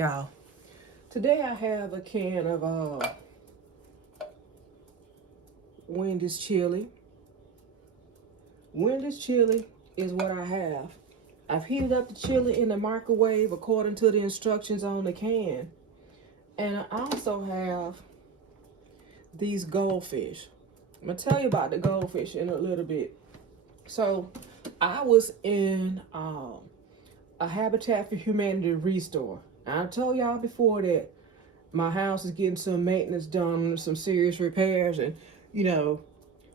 y'all. Today I have a can of Wendy's chili. Wendy's chili is what I have. I've heated up the chili in the microwave according to the instructions on the can. And I also have these goldfish. I'm going to tell you about the goldfish in a little bit. So I was in a Habitat for Humanity restore. I told y'all before that my house is getting some maintenance done, some serious repairs, and you know,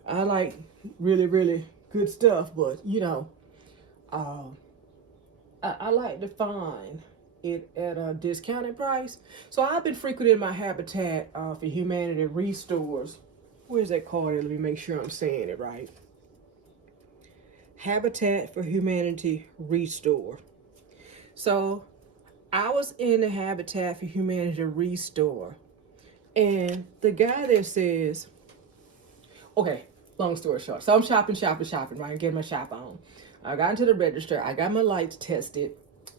I like really good stuff, but you know, I like to find it at a discounted price. So I've been frequenting my Habitat for Humanity restores. Where's that card? Let me make sure I'm saying it right. Habitat for Humanity restore. So I was in the Habitat for Humanity restore, and the guy there says, okay, long story short. So I'm shopping, right? Getting my shop on. I got into the register. I got my lights tested,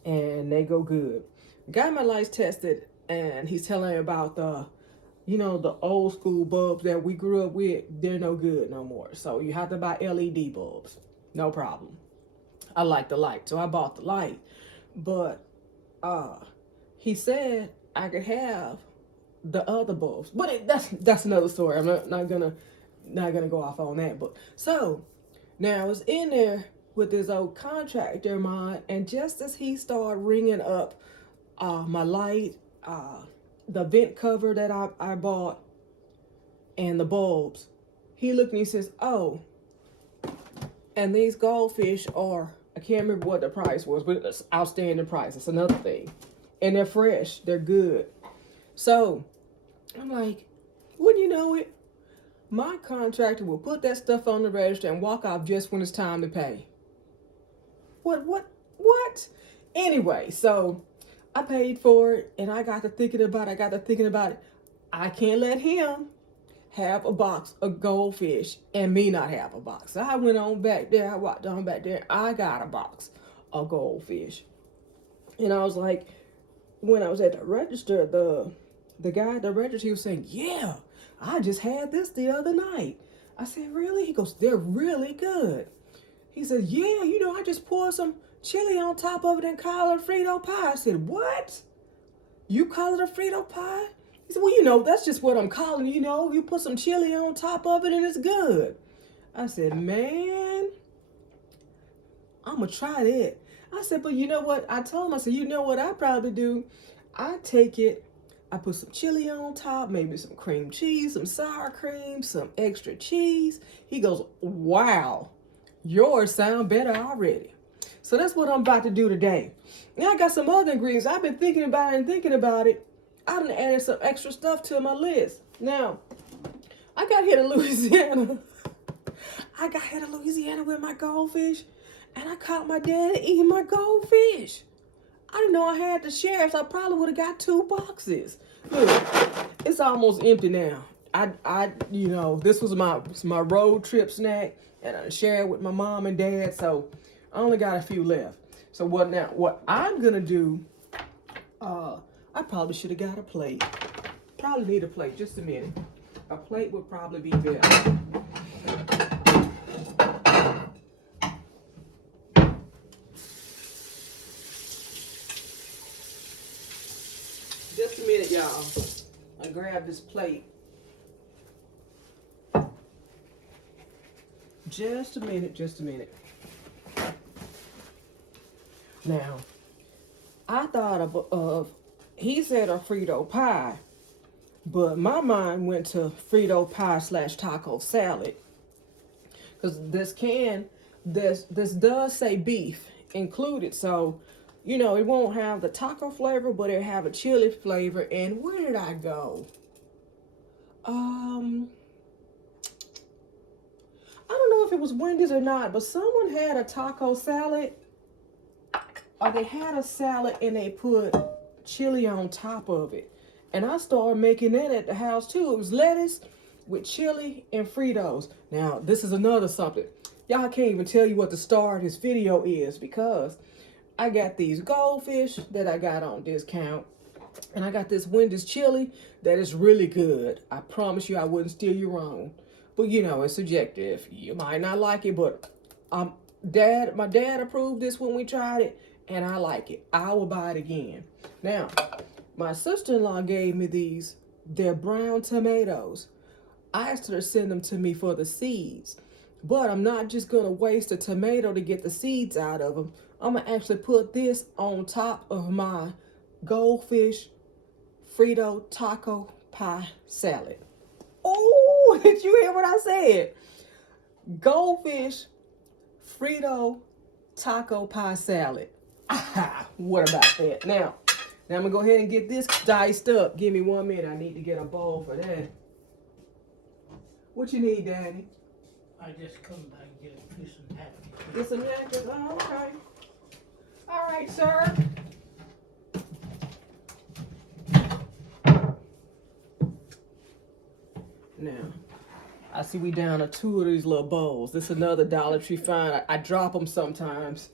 and they go good. Got my lights tested, and he's telling me about the old school bulbs that we grew up with. They're no good no more. So you have to buy LED bulbs. No problem. I like the light, so I bought the light. But he said I could have the other bulbs, but that's another story. I'm not gonna go off on that. But so now I was in there with this old contractor of mine, and just as he started ringing up my light, the vent cover that I bought, and the bulbs, he looked and he says, "Oh, and these goldfish are." I can't remember what the price was, but it's outstanding price. It's another thing. And they're fresh. They're good. So I'm like, wouldn't you know it? My contractor will put that stuff on the register and walk off just when it's time to pay. What? Anyway, so I paid for it, and I got to thinking about it. I can't let him have a box of goldfish and me not have a box. So I went on back there. I walked on back there. I got a box of goldfish. And I was like, when I was at the register, the guy at the register, he was saying, "Yeah, I just had this the other night." I said, "Really?" He goes, "They're really good." He said, "Yeah, I just poured some chili on top of it and call it Frito pie." I said, "What? You call it a Frito pie?" He said, "Well, that's just what I'm calling it. You put some chili on top of it and it's good." I said, "Man, I'm going to try that." I said, "But you know what?" I told him, I said, "You know what I probably do? I take it, I put some chili on top, maybe some cream cheese, some sour cream, some extra cheese." He goes, "Wow, yours sound better already." So that's what I'm about to do today. Now I got some other ingredients. I've been thinking about it. I done added some extra stuff to my list. Now, I got here to Louisiana. With my goldfish, and I caught my dad eating my goldfish. I didn't know I had to share, so I probably would have got 2 boxes. Look, it's almost empty now. This was my road trip snack, and I shared it with my mom and dad, so I only got a few left. So what I'm gonna do, I probably should have got a plate. Probably need a plate. Just a minute. A plate would probably be better. Just a minute, y'all. I grab this plate. Just a minute. Now, I thought of he said a Frito pie, but my mind went to Frito pie / taco salad. Because this does say beef included, so it won't have the taco flavor, but it'll have a chili flavor. And where did I go? I don't know if it was Wendy's or not, but someone had a taco salad, or they had a salad and they put chili on top of it. And I started making that at the house too. It was lettuce with chili and Fritos. Now, this is another something. Y'all can't even tell you what the star of this video is, because I got these goldfish that I got on discount. And I got this Wendy's chili that is really good. I promise you I wouldn't steer you wrong. But you know, it's subjective. You might not like it, but my dad approved this when we tried it, and I like it. I will buy it again. Now, my sister-in-law gave me these. They're brown tomatoes. I asked her to send them to me for the seeds. But I'm not just going to waste a tomato to get the seeds out of them. I'm going to actually put this on top of my Goldfish Frito taco pie salad. Oh, did you hear what I said? Goldfish Frito taco pie salad. What about that? Now I'm going to go ahead and get this diced up. Give me 1 minute. I need to get a bowl for that. What you need, Daddy? I just come back and get a piece of napkin. Get some napkins? Oh, okay. All right, sir. Now, I see we down to 2 of these little bowls. This is another Dollar Tree find. I drop them sometimes,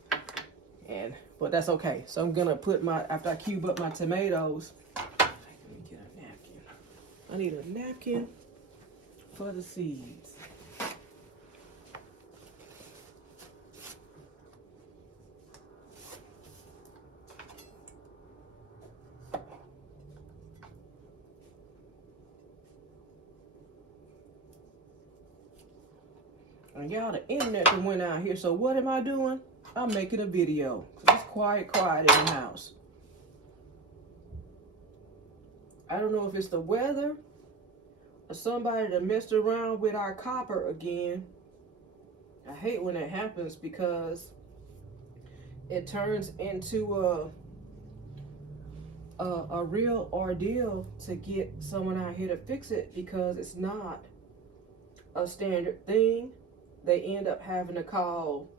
but that's okay. So I'm gonna put after I cube up my tomatoes. Let me get a napkin. I need a napkin for the seeds. And y'all, the internet went out here, so what am I doing? I'm making a video. It's quiet in the house. I don't know if it's the weather or somebody that messed around with our copper again. I hate when it happens because it turns into a real ordeal to get someone out here to fix it because it's not a standard thing. They end up having to call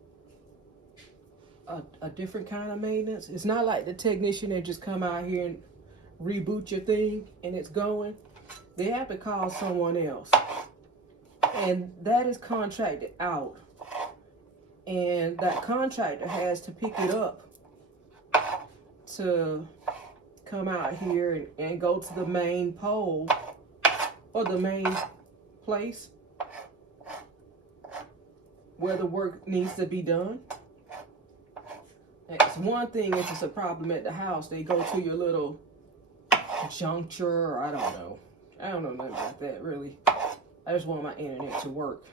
a different kind of maintenance. It's not like the technician that just come out here and reboot your thing and it's going. They have to call someone else. And that is contracted out. And that contractor has to pick it up to come out here and go to the main pole or the main place where the work needs to be done. It's one thing if it's a problem at the house. They go to your little juncture, or I don't know. I don't know nothing about that, really. I just want my internet to work.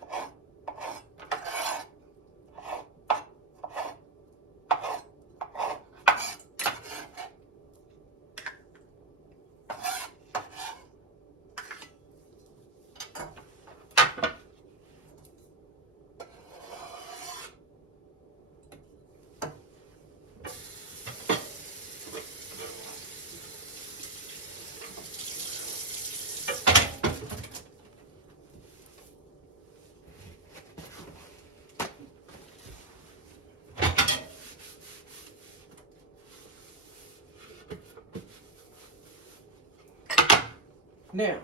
Now,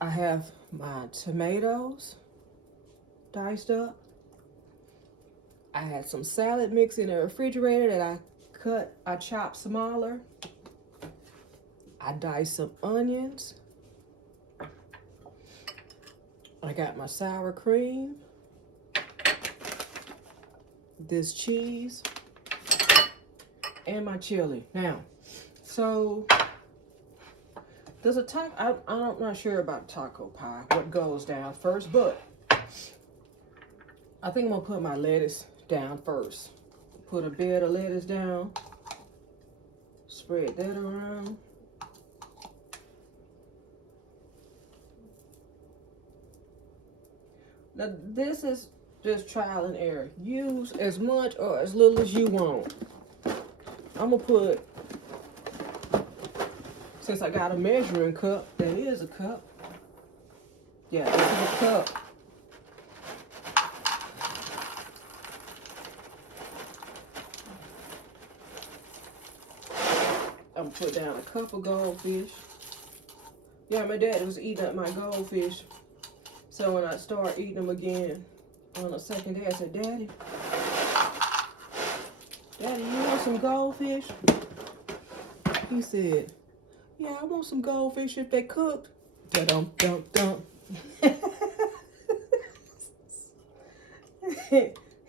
I have my tomatoes diced up. I had some salad mix in the refrigerator that I chopped smaller. I diced some onions. I got my sour cream, this cheese, and my chili. Now, so there's a taco. I'm not sure about taco pie, what goes down first, but I think I'm gonna put my lettuce down first. Put a bed of lettuce down, spread that around. Now this is just trial and error. Use as much or as little as you want. I'm gonna put, since I got a measuring cup, there is a cup. Yeah, this is a cup. I'm gonna put down a cup of goldfish. Yeah, my dad was eating up my goldfish. So when I start eating them again on the second day, I said, Daddy, you want some goldfish? He said, yeah, I want some goldfish if they cooked. Da-dum-dum-dum.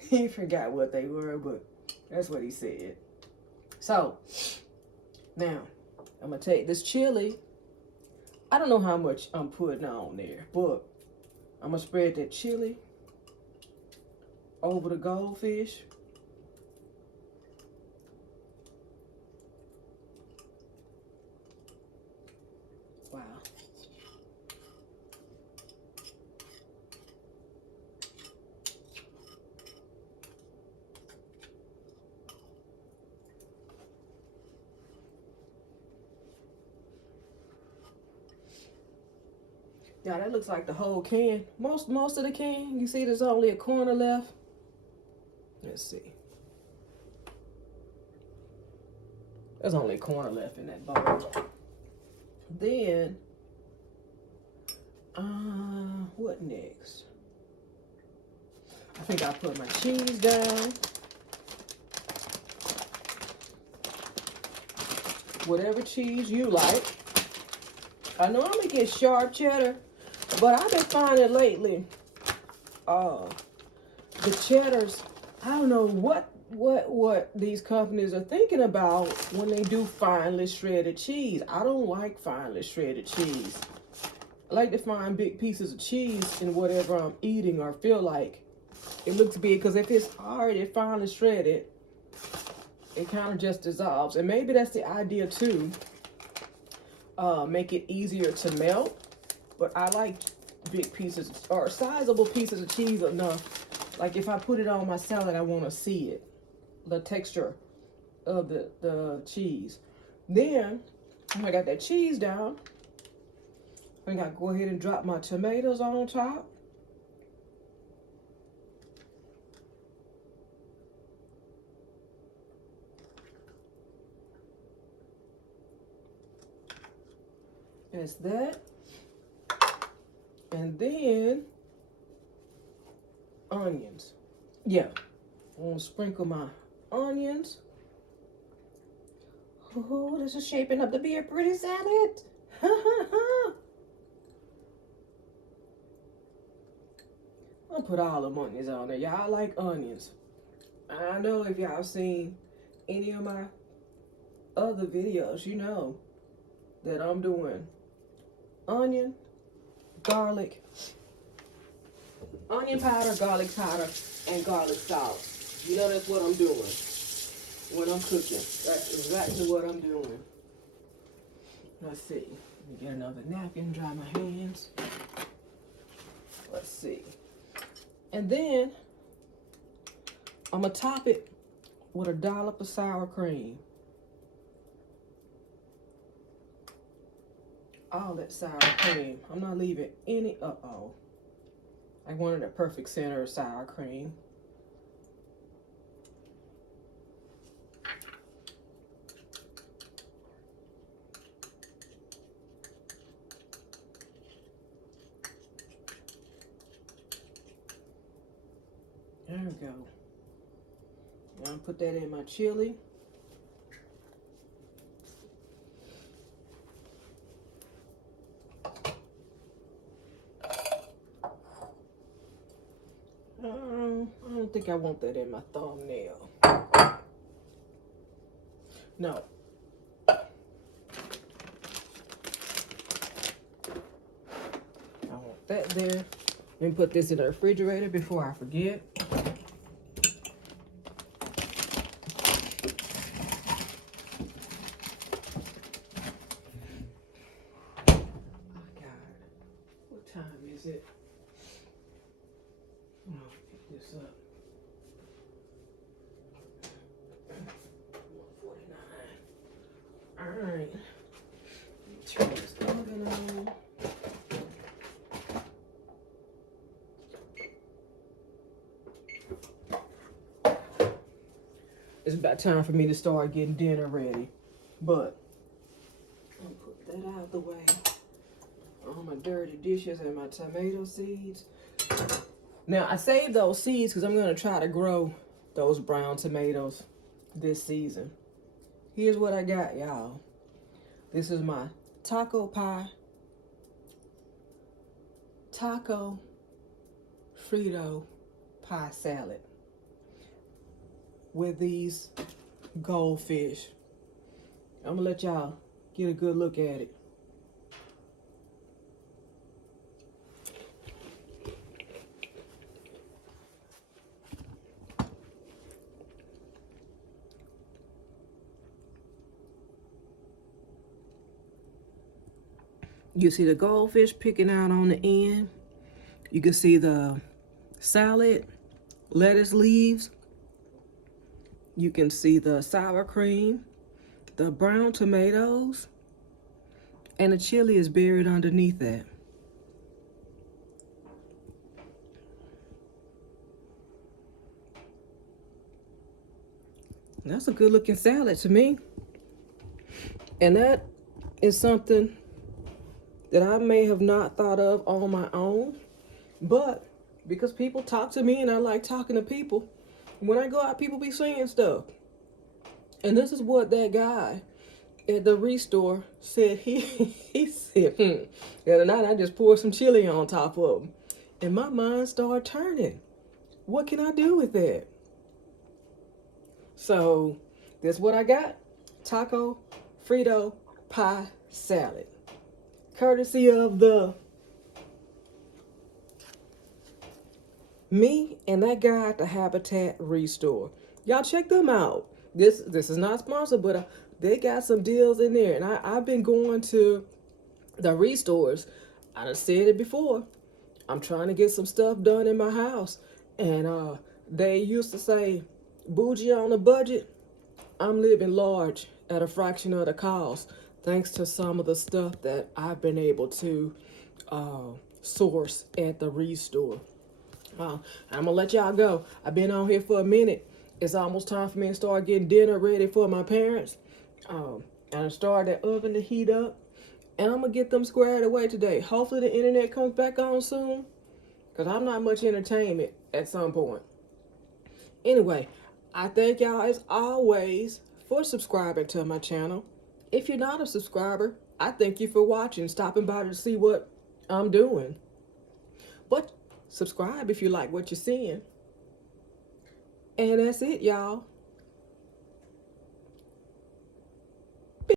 He forgot what they were, but that's what he said. So, now, I'm going to take this chili. I don't know how much I'm putting on there, but I'm going to spread that chili over the goldfish. Wow. Yeah, that looks like the whole can. Most of the can. You see there's only a corner left. Let's see. There's only a corner left in that bowl. Then, what next? I think I'll put my cheese down. Whatever cheese you like. I normally get sharp cheddar, but I've been finding lately, the cheddars, I don't know what these companies are thinking about when they do finely shredded cheese. I don't like finely shredded cheese. I like to find big pieces of cheese in whatever I'm eating or feel like it looks big, because if it's already finely shredded, it kind of just dissolves. And maybe that's the idea too. Make it easier to melt, but I like big pieces or sizable pieces of cheese enough. Like if I put it on my salad, I want to see it, the texture of the cheese. Then when I got that cheese down, I got to go ahead and drop my tomatoes on top. That's that. And then onions. Yeah, I'm gonna sprinkle my onions. Oh, this is shaping up to be a pretty salad. I'll put all the onions on there. Y'all like onions. I know if y'all seen any of my other videos, you know that I'm doing onion, garlic, onion powder, garlic powder, and garlic sauce. You know that's what I'm doing when I'm cooking. That's exactly what I'm doing. Let's see. Let me get another napkin, dry my hands. Let's see. And then I'm going to top it with a dollop of sour cream. All that sour cream. I'm not leaving any, I wanted a perfect center of sour cream. There we go. Now I'll put that in my chili. I don't think I want that in my thumbnail. No. I want that there. Let me put this in the refrigerator before I forget. Oh God, what time is it? Oh, pick this up. 1:49. All right. Turn this oven on. It's about time for me to start getting dinner ready. But I'll put that out of the way. All my dirty dishes and my tomato seeds. Now, I saved those seeds because I'm going to try to grow those brown tomatoes this season. Here's what I got, y'all. This is my taco Frito pie salad with these goldfish. I'm gonna let y'all get a good look at it. You see the goldfish picking out on the end. You can see the salad, lettuce leaves. You can see the sour cream, the brown tomatoes, and the chili is buried underneath that. That's a good looking salad to me. And that is something that I may have not thought of on my own, but because people talk to me and I like talking to people, when I go out, people be saying stuff. And this is what that guy at the restore said. He said, the other night I just poured some chili on top of them. And my mind started turning. What can I do with that? So that's what I got. Taco Frito pie salad. Courtesy of the me and that guy at the Habitat Restore. Y'all check them out. This is not sponsored, but they got some deals in there. And I've been going to the restores. I done said it before. I'm trying to get some stuff done in my house. And they used to say, bougie on a budget. I'm living large at a fraction of the cost, thanks to some of the stuff that I've been able to source at the restore. I'm gonna let y'all go. I've been on here for a minute. It's almost time for me to start getting dinner ready for my parents. I started that oven to heat up, and I'm gonna get them squared away today. Hopefully the internet comes back on soon, because I'm not much entertainment at some point. Anyway, I thank y'all as always for subscribing to my channel. If you're not a subscriber, I thank you for watching, stopping by to see what I'm doing. But subscribe if you like what you're seeing. And that's it, y'all.